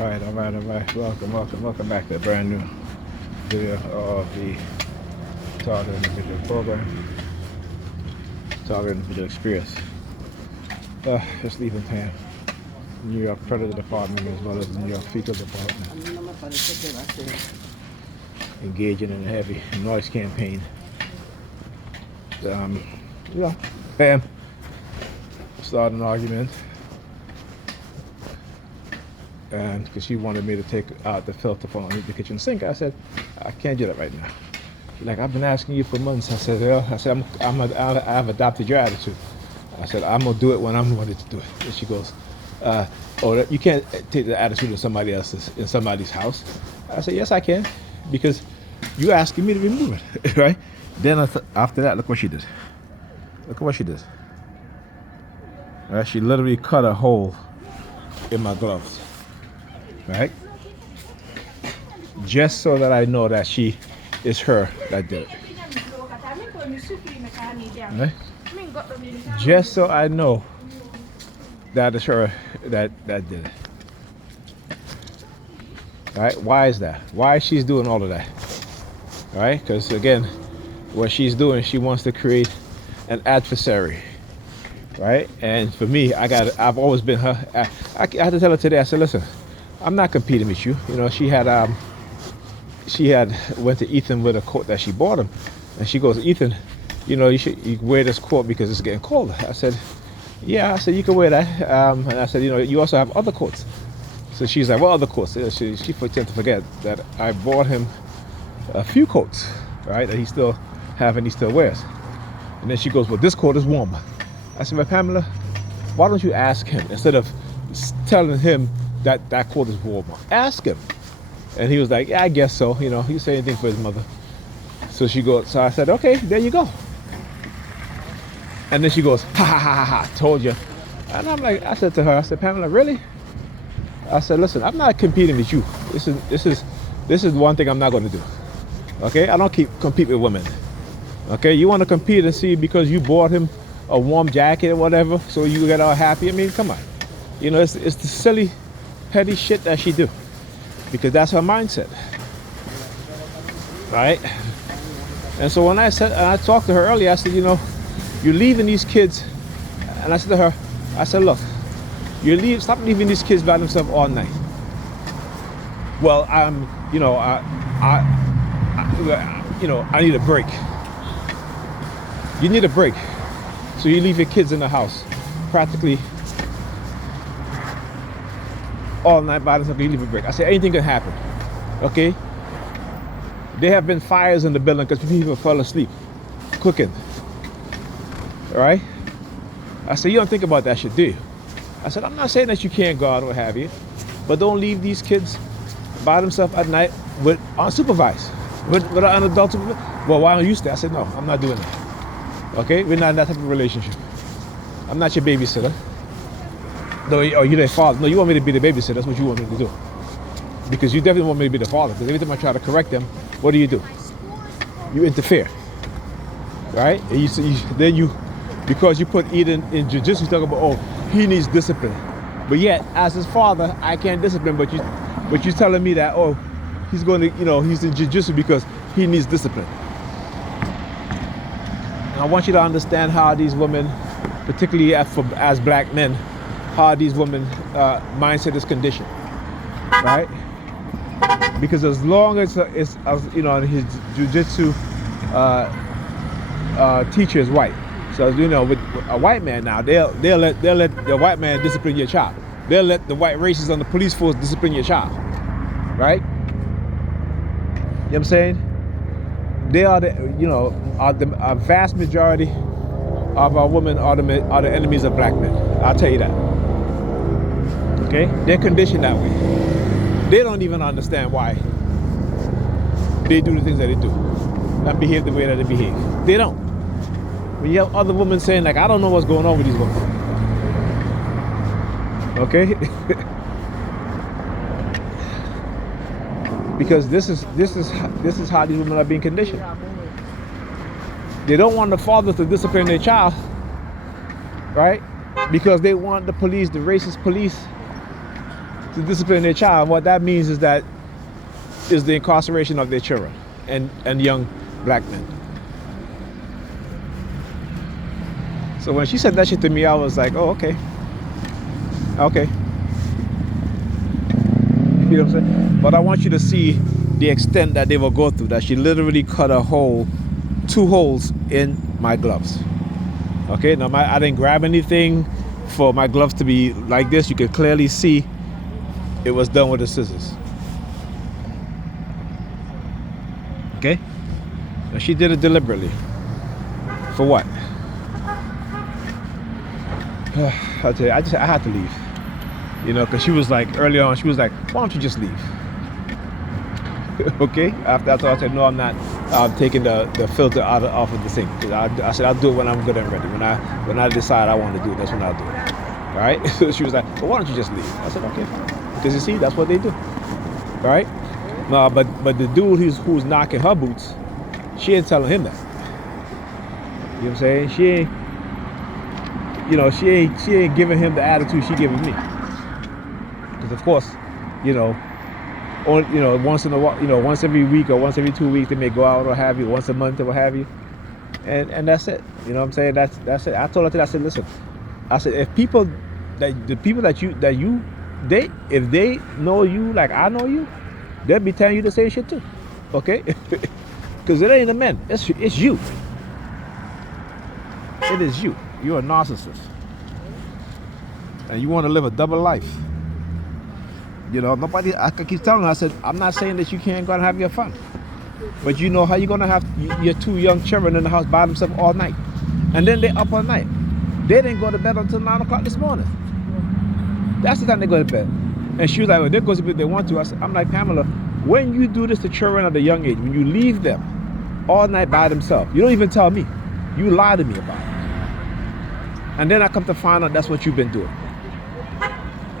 All right. Welcome back to a brand new video of the Target Individual Program, Target Individual Experience. Just leaving town. New York Predator Department as well as the New York Fecal Department engaging in a heavy noise campaign. Um, yeah, Pam started an argument, and because she wanted me to take out the filter from underneath the kitchen sink, I said I can't do that right now. Like, I've been asking you for months. I said, I've adopted your attitude. I said, I'm gonna do it when I'm ready to do it. And she goes, you can't take the attitude of somebody else's in somebody's house. I said, yes, I can, because you asking me to remove it, right? Then after that, look what she did. Look at what she did. Right? She literally cut a hole in my gloves, right? Just so that I know that it's her that did it. Right? Just so I know that it's her that did it. Right? Why is that? Why she's doing all of that? Right? Because again, what she's doing, she wants to create an adversary. Right? And for me, I've always been her. I had to tell her today. I said, listen, I'm not competing with you. You know, she had went to Ethan with a coat that she bought him, and she goes, Ethan, you know, you wear this coat because it's getting colder. I said, yeah. I said, you can wear that. And I said, you know, you also have other coats. So she's like, what other coats? She tend to forget that I bought him a few coats, right, that he still have and he still wears. And then she goes, well, this coat is warmer. I said, well, Pamela, why don't you ask him instead of telling him that coat is warmer? Ask him. And he was like, yeah, I guess so. You know, he'd say anything for his mother. So I said, okay, there you go. And then she goes, ha ha ha ha, told you. And I said to her, Pamela, really? I said, listen, I'm not competing with you. This is one thing I'm not going to do. Okay, I don't compete with women. Okay, you want to compete and see because you bought him a warm jacket or whatever, so you get all happy. I mean, come on. You know, it's the silly, petty shit that she do, because that's her mindset, right? And so when I talked to her earlier, I said, you know, you're leaving these kids, and I said to her, I said, look, stop leaving these kids by themselves all night. Well, I need a break. You need a break. So you leave your kids in the house practically all night by themselves. You leave a break. I said, anything can happen. Okay? There have been fires in the building because people fell asleep cooking. All right? I said, you don't think about that shit, do you? I said, I'm not saying that you can't go out or what have you, but don't leave these kids by themselves at night unsupervised, with an adult. Well, why don't you stay? I said, no, I'm not doing that. Okay? We're not in that type of relationship. I'm not your babysitter. No, or you're their father. No, you want me to be the babysitter. That's what you want me to do. Because you definitely want me to be the father. Because every time I try to correct them, what do? You interfere. Right? And because you put Eden in jiu-jitsu, you talk about, oh, he needs discipline. But yet, as his father, I can't discipline. But you're telling me that, oh, he's going to, you know, he's in jiu-jitsu because he needs discipline. And I want you to understand how these women, particularly as black men, how these women mindset is conditioned, right? Because as long as you know, his jiu-jitsu teacher is white, so you know, with a white man now, they'll let the white man discipline your child. They'll let the white racists on the police force discipline your child, right? You know what I'm saying? They are a vast majority of our women are the enemies of black men. I'll tell you that. Okay? They're conditioned that way. They don't even understand why they do the things that they do and behave the way that they behave. They don't. When you have other women saying, like, I don't know what's going on with these women. Okay? Because this is how these women are being conditioned. They don't want the father to discipline their child, right? Because they want the police, the racist police, to discipline their child. What that means is that is the incarceration of their children and young black men. So when she said that shit to me, I was like, oh, okay. Okay. You know what I'm saying? But I want you to see the extent that they will go through, that she literally cut a hole, 2 holes in my gloves. Okay, now I didn't grab anything for my gloves to be like this. You can clearly see it was done with the scissors. Okay? And she did it deliberately. For what? I'll tell you, I had to leave. You know, because she was like, early on, she was like, why don't you just leave? Okay? After that, I said, no, I'm not taking the filter off of the sink. I said, I'll do it when I'm good and ready. When I decide I want to do it, that's when I'll do it. All right? So she was like, well, why don't you just leave? I said, okay, fine. Because you see, that's what they do. All right? No, but the dude who's knocking her boots, she ain't telling him that. You know what I'm saying? She ain't, you know, she ain't giving him the attitude she giving me. Because of course, you know, once in a while, you know, once every week or once every 2 weeks they may go out or have you, once a month or what have you, and that's it. You know what I'm saying? That's it. I told her today, I said, listen, I said, if people the people that you date, if they know you like I know you, they'll be telling you the same shit too. Okay? Because it ain't the men, it's you. It is you. You're a narcissist. And you want to live a double life. You know, I keep telling her, I said, I'm not saying that you can't go and have your fun. But you know how you're going to have your 2 young children in the house by themselves all night. And then they're up all night. They didn't go to bed until 9 o'clock this morning. That's the time they go to bed. And she was like, well, they go to bed if they want to. I'm like, Pamela, when you do this to children at a young age, when you leave them all night by themselves, you don't even tell me. You lie to me about it. And then I come to find out that's what you've been doing.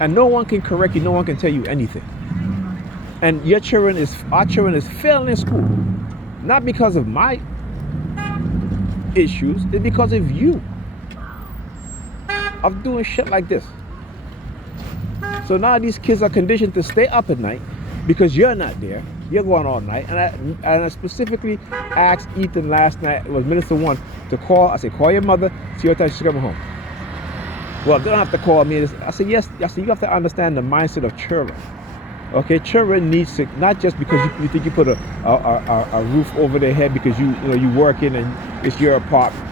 And no one can correct you, no one can tell you anything. And our children is failing in school. Not because of my issues, it's because of you. Of doing shit like this. So now these kids are conditioned to stay up at night because you're not there. You're going all night. And I specifically asked Ethan last night, it was Minister 1, to call. I said, call your mother, see what time she's coming home. Well, they don't have to call me. I said, yes. I said, you have to understand the mindset of children. Okay, children need to, not just because you think you put a roof over their head because you working and it's your apartment,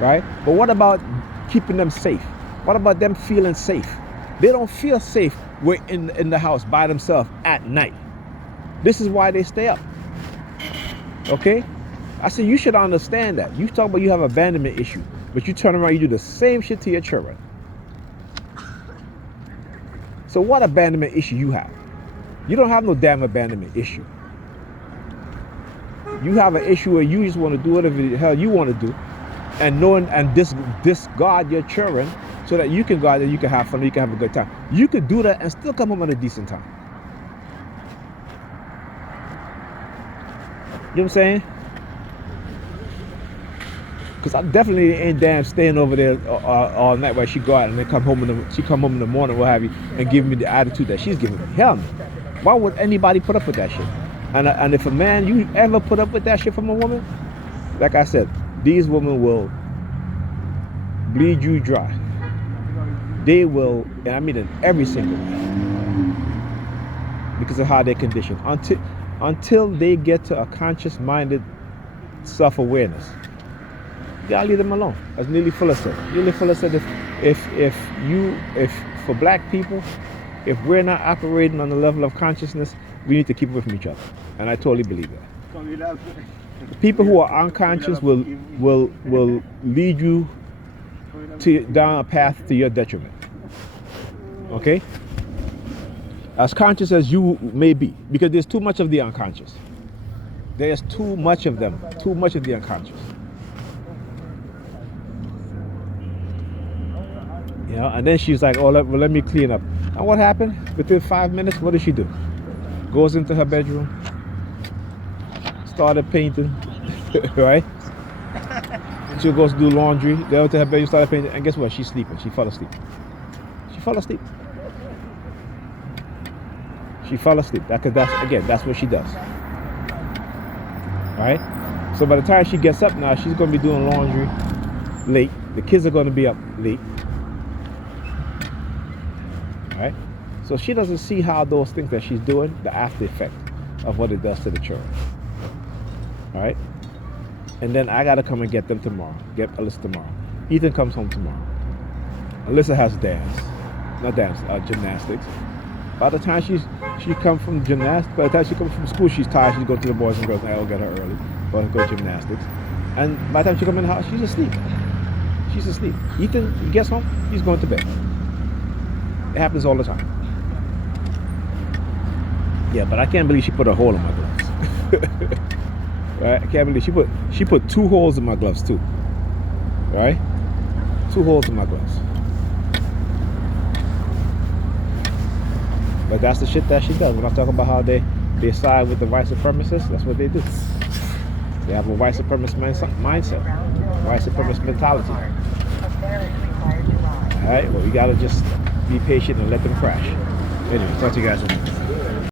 right? But what about keeping them safe? What about them feeling safe? They don't feel safe in the house by themselves at night. This is why they stay up. Okay? I said, you should understand that. You talk about you have an abandonment issue, but you turn around, you do the same shit to your children. So what abandonment issue you have? You don't have no damn abandonment issue. You have an issue where you just want to do whatever the hell you want to do and discard your children so that you can go out there, you can have fun, you can have a good time. You could do that and still come home at a decent time. You know what I'm saying? Because I definitely ain't damn staying over there all night while she go out and then come home in the morning, what have you, and give me the attitude that she's giving me. Hell no. Why would anybody put up with that shit? And if a man, you ever put up with that shit from a woman, like I said, these women will bleed you dry. They will, and I mean in every single way, because of how they're conditioned. Until they get to a conscious-minded self-awareness, you gotta leave them alone. As Neely Fuller said. Neely Fuller said, if for black people, if we're not operating on the level of consciousness, we need to keep away from each other. And I totally believe that. The people who are unconscious will lead you down a path to your detriment. Okay? As conscious as you may be, because there's too much of the unconscious. There's too much of them, too much of the unconscious. You know, and then she's like, oh, let me clean up. And what happened? Within 5 minutes, what does she do? Goes into her bedroom, started painting, right? She goes to do laundry, they went to her bedroom, started painting, and guess what? She's sleeping. She fell asleep. She fell asleep. She fell asleep. That's what she does. All right. So by the time she gets up now, she's going to be doing laundry late. The kids are going to be up late. All right. So she doesn't see how those things that she's doing, the after effect of what it does to the children. All right. And then I got to come and get them tomorrow. Get Alyssa tomorrow. Ethan comes home tomorrow. Alyssa has gymnastics. By the time she comes from gymnastics, by the time she comes from school, she's tired. She's going to the Boys and Girls, and I'll get her early. Go to gymnastics. And by the time she comes in the house, she's asleep. She's asleep. Ethan gets home, he's going to bed. It happens all the time. Yeah, but I can't believe she put a hole in my gloves. Right? I can't believe she put 2 holes in my gloves too. Right? 2 holes in my gloves. But that's the shit that she does. When I talk about how they side with the white supremacists, that's what they do. They have a white supremacist mindset, white supremacist mentality. All right, well, we gotta just be patient and let them crash. Anyway, talk to you guys later.